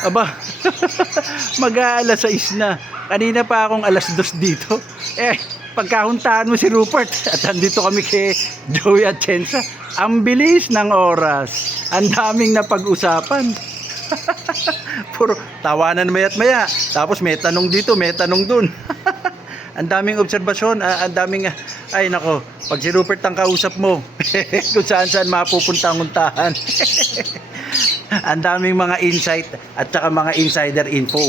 Aba, mag-aalas 6 na. Kanina pa akong alas 2 dito. Pagkahuntahan mo si Rupert at andito kami kay Joey Atienza. Ang bilis ng oras. Ang daming napag-usapan. Puro tawanan maya't maya. Tapos may tanong dito, may tanong dun. Ang daming obserbasyon, ang daming, ay nako, pag si Rupert ang kausap mo, kung saan mapupunta ang untahan. Ang daming mga insight at saka mga insider info.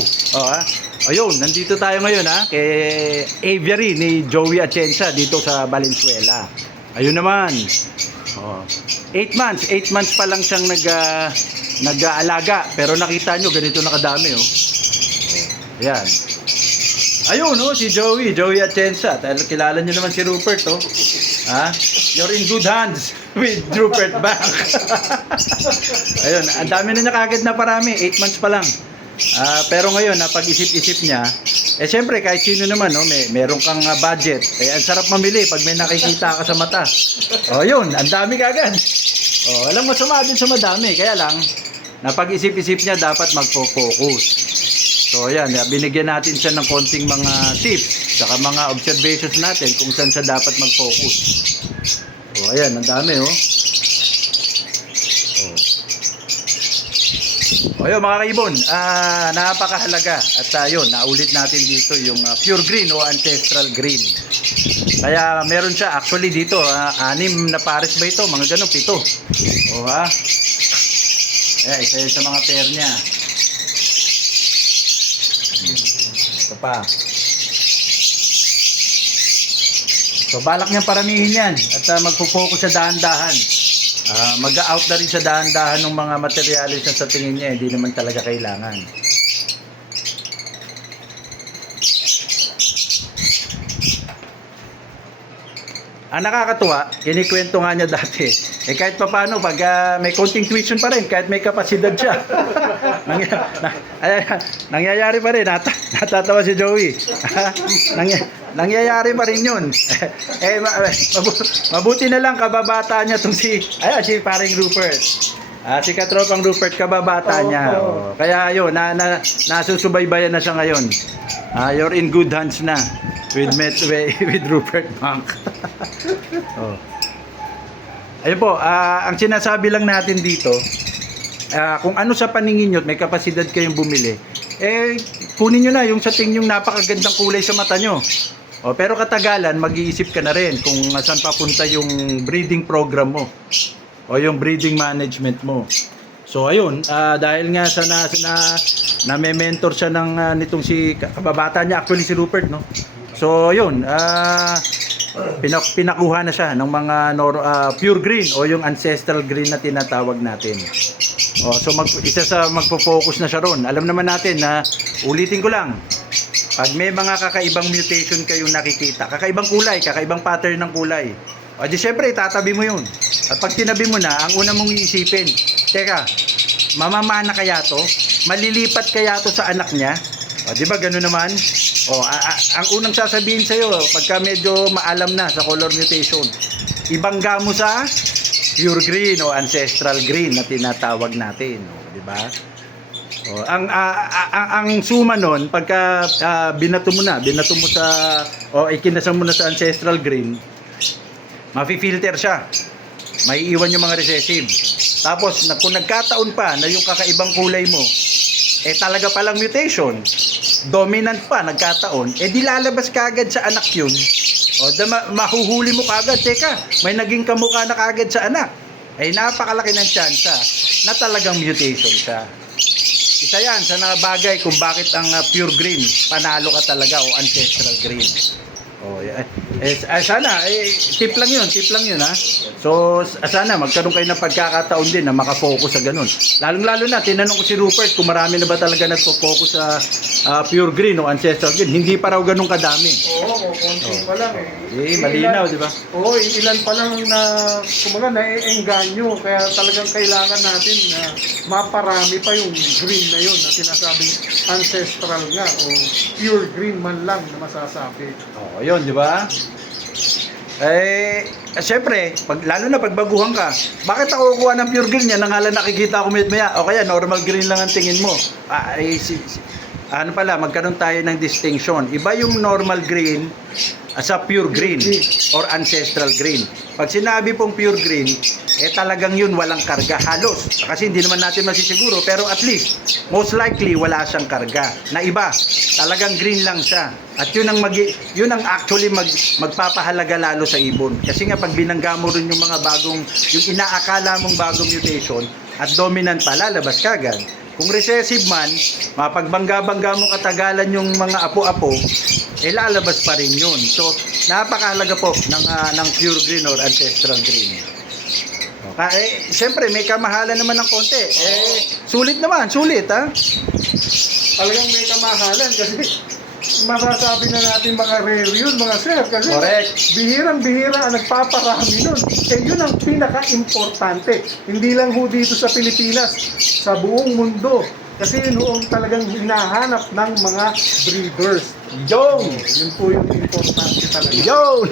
Ayun, nandito tayo ngayon kay aviary ni Joey Atienza dito sa Valenzuela. Ayun naman. 8 months pa lang siyang nag-aalaga, pero nakita nyo ganito na kadami Ayan. Ayun si Joey Atienza. Kilala nyo naman si Rupert You're in good hands with Rupert Bank. Ayun, ang dami na niya kagad na parami, 8 months pa lang. Pero ngayon, napag-isip-isip niya, siyempre kahit sino naman, meron kang budget. Ang sarap mamili pag may nakikita ka sa mata. Yun, ang dami kagad. Walang masama din sa madami, kaya lang, napag-isip-isip niya dapat magpo-focus. So ayan, binigyan natin siya ng konting mga tips, saka mga observations natin kung saan siya dapat mag-focus. Ayan, ang dami Ayun mga kaibon, napakahalaga at yun, naulit natin dito yung pure green o ancestral green. Kaya meron siya actually dito, 6 na pares ba ito? Mga ganun, 7. Isa yun sa mga pair niya. Ito pa. So balak niyang paramihin yan at magpo-focus sa dahan-dahan. Mag-out na rin sa dahan-dahan ng mga materialis na sa tingin niya hindi naman talaga kailangan. Ang nakakatuwa, kinikwento nga niya dati, kahit pa paano, pag may konting tuition pa rin, kahit may kapasidad siya. Nangyayari pa rin, natatawa si Joey. Nangyayari pa rin yun. Mabuti na lang, kababata niya itong si paring Rupert. Si katropang Rupert, kababata niya. Kaya yun, nasusubaybayan na siya ngayon. You're in good hands na with Rupert Bank. Ayun po, ang sinasabi lang natin dito, kung ano sa paningin nyo, may kapasidad kayong bumili, kunin nyo na yung sa tingin yung napakagandang kulay sa mata nyo. Pero katagalan, mag-iisip ka na rin kung saan papunta yung breeding program mo o yung breeding management mo. So ayun, dahil nga sa na-mentor siya nitong si kababata niya, actually si Rupert, no? So ayun, pinakuha na siya ng mga pure green o yung ancestral green na tinatawag natin. So isa sa magpo-focus na siya ron. Alam naman natin na, ulitin ko lang, pag may mga kakaibang mutation kayong nakikita, kakaibang kulay, kakaibang pattern ng kulay, di syempre itatabi mo yun. At pag tinabi mo na, ang una mong iisipin, teka, mamamana kaya to? Malilipat kaya to sa anak niya? Di ba gano'n naman? Ang unang sasabihin sa'yo, pagka medyo maalam na sa color mutation, ibangga mo sa pure green o ancestral green na tinatawag natin. Di ba? Ang suma nun, pagka binato mo sa, ikinasam mo na sa ancestral green, mafi-filter siya. May iwan yung mga recessive. Tapos, kung nagkataon pa na yung kakaibang kulay mo, talaga palang mutation, dominant pa, nagkataon, di lalabas kagad sa anak yun. Mahuhuli mo kagad, teka, may naging kamukha na kagad sa anak. Napakalaki ng tsansa na talagang mutation siya. Isa yan sa bagay kung bakit ang pure green, panalo ka talaga o ancestral green. Sana, tip lang yun So, sana magkaroon kayo ng pagkakataon din na makafocus sa ganun. Lalong-lalo na, tinanong ko si Rupert kung marami na ba talaga nagpo-focus sa pure green o ancestral green. Hindi pa raw ganun kadami. Konti pa lang malinaw, di ba? Ilan pa lang na, kumaga, na-engganyo. Kaya talagang kailangan natin na maparami pa yung green na yun na sinasabing ancestral nga o pure green man lang na masasabi. Yun, di ba? Siyempre, lalo na pag baguhan ka, bakit ako kukuha ng pure green yan? Nangalan nakikita ko maya, o kaya normal green lang ang tingin mo. Ano pala, magkaroon tayo ng distinction. Iba yung normal green sa pure green or ancestral green. Pag sinabi pong pure green, talagang yun walang karga halos. Kasi hindi naman natin masisiguro, pero at least, most likely, wala siyang karga. Na iba, talagang green lang siya. At yun ang actually magpapahalaga lalo sa ibon. Kasi nga pag binangga mo rin yung mga yung inaakala mong bagong mutation, at dominant pa, lalabas kagad. Kung recessive man, mapagbangga-bangga mo katagalan yung mga apo-apo, lalabas pa rin yun. So, napakahalaga po ng pure green or ancestral green. Siyempre, may kamahalan naman ng konti. Sulit naman, sulit ha. Talagang may kamahalan kasi masasabi na natin mga rare yun, mga sir. Kasi Correct. bihirang-bihira ang nagpaparami nun. Yun ang pinaka-importante. Hindi lang ho dito sa Pilipinas, sa buong mundo. Kasi noong talagang hinahanap ng mga breeders. Yun po yung importante talaga.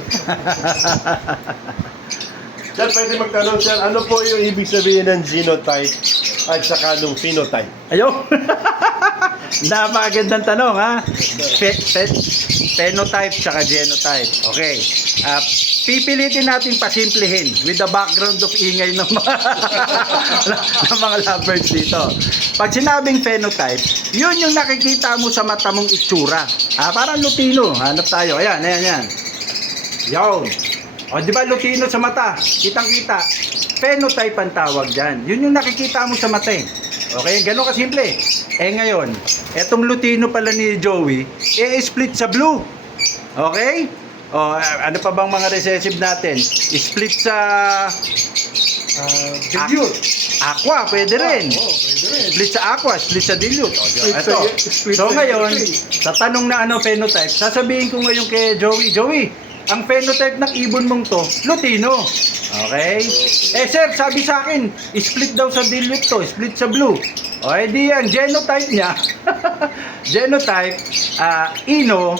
Sir, pwede magtanong, sir, ano po yung ibig sabihin ng genotype at saka ng phenotype? Ayun. Napakagandang tanong ha. Phenotype tsaka genotype. Okay. Pipilitin natin pasimplihin with the background of ingay ng mga ng mga lovebirds dito. Pag sinabing phenotype, yun yung nakikita mo sa mata mong itsura. Parang lutino. Hanap tayo. Ayan. Yun. O, di ba lutino sa mata? Kitang-kita. Phenotype ang tawag dyan. Yun yung nakikita mo sa mata eh. Okay, gano'n kasimple. Ngayon, etong lutino pala ni Joey, split sa blue. Okay? O, ano pa bang mga recessive natin? Split sa Dilute. aqua, pwede rin. Pwede rin. Split sa aqua, split sa dilute. Split So sa ngayon, dilute. sa tanong na phenotype, sasabihin ko ngayon kay Joey, ang phenotype ng ibon mong to, lutino. Okay? Sir, sabi sa akin, split daw sa dilute to, split sa blue. O, di ang genotype niya, genotype, ino,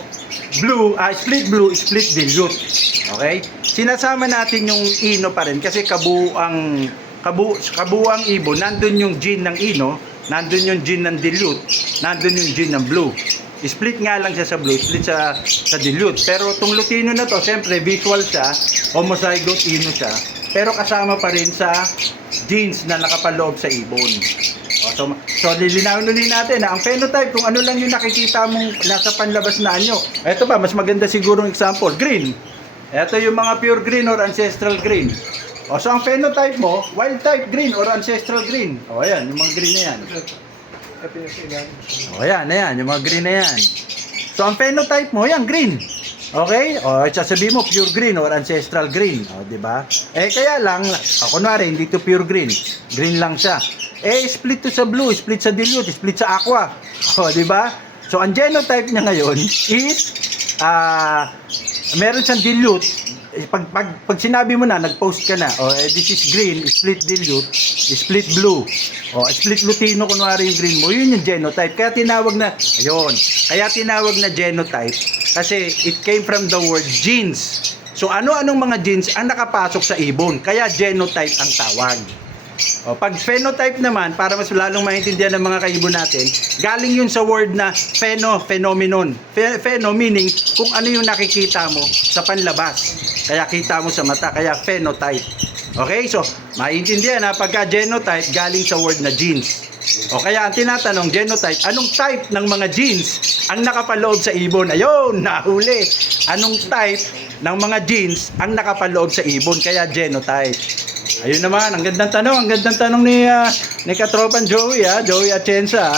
blue, split blue, split dilute. Okay? Sinasama natin yung ino pa rin kasi kabuang ibon, nandun yung gene ng ino, nandun yung gene ng dilute, nandun yung gene ng blue. Split nga lang siya sa blue, split sa dilute. Pero itong lutino na to, siyempre visual siya, homozygote ino siya, pero kasama pa rin sa genes na nakapaloob sa ibon. So lilinawin ulit natin ang phenotype, kung ano lang yung nakikita mong nasa panlabas na anyo. Ito ba, mas maganda siguro ng example, green. Ito yung mga pure green or ancestral green. So ang phenotype mo, wild type green or ancestral green. Ayan, yung mga green na yan. Ayan, yung mga green na yan. So, ang phenotype mo, yan, green. Okay? Sasabihin mo, pure green or ancestral green. Diba? Kaya lang, kunwari, hindi to pure green. Green lang siya. Split to sa blue, split sa dilute, split sa aqua. Diba? So, ang genotype niya ngayon is, meron siyang dilute. Pag sinabi mo na, nag-post ka na, this is green, split dilute, split blue, split lutino, kunwari yung green mo, yun yung genotype. Kaya tinawag na genotype kasi it came from the word genes. So ano-anong mga genes ang nakapasok sa ibon, kaya genotype ang tawag. Pag phenotype naman, para mas lalong maintindihan ng mga kaibon natin, galing yun sa word na phenomenon. Pheno meaning kung ano yung nakikita mo sa panlabas. Kaya kita mo sa mata, kaya phenotype. Okay, so maintindihan na pagka genotype galing sa word na genes. Kaya ang tinatanong, genotype, anong type ng mga genes ang nakapaloob sa ibon? Ayun, nahuli. Anong type ng mga genes ang nakapaloob sa ibon? Kaya genotype. Ayun naman, ang gandang tanong ni katropan Joey, Joey Atienza.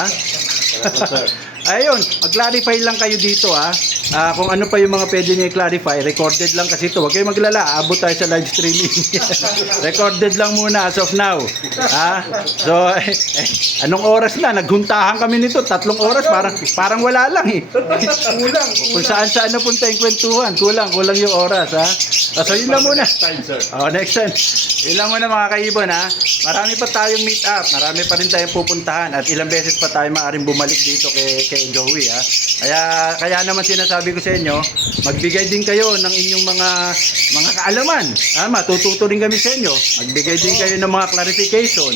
Ayun, mag-clarify lang kayo dito kung ano pa yung mga pwede niyo i-clarify. Recorded lang kasi ito. Huwag kayong maglala. Abot tayo sa live streaming. Recorded lang muna as of now. So, anong oras na? Naghuntahan kami nito. 3 oras. Parang wala lang eh. Kulang. Kung saan na punta yung kwentuhan. Kulang yung oras. So, yun lang muna. Next time, sir. Next time. Yun lang muna mga kaibon Marami pa tayong meet up. Marami pa rin tayong pupuntahan. At ilang beses pa tayo maaaring bumalik dito kay Joey Kaya naman sinasabi sinasabi ko sa inyo, magbigay din kayo ng inyong mga kaalaman. Matututo rin kami sa inyo. Magbigay din kayo ng mga clarification.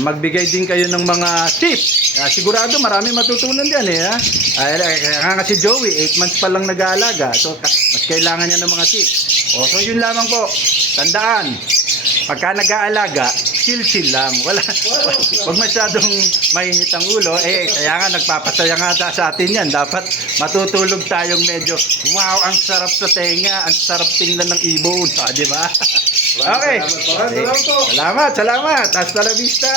Magbigay din kayo ng mga tips. Sigurado marami matutunan diyan eh. Kaya nga si Joey, 8 months pa lang nag-aalaga. So mas kailangan niya ng mga tips. So yun lamang po. Tandaan, pagka nag-aalaga, chill lang. Wag masyadong mainit ang ulo. Kaya nga nagpapasaya nga sa atin yan. Dapat matutulog tayong medyo, wow, ang sarap sa tenga, ang sarap tingnan ng ibon. Di ba? Okay. Salamat po. Salamat. Hasta la vista.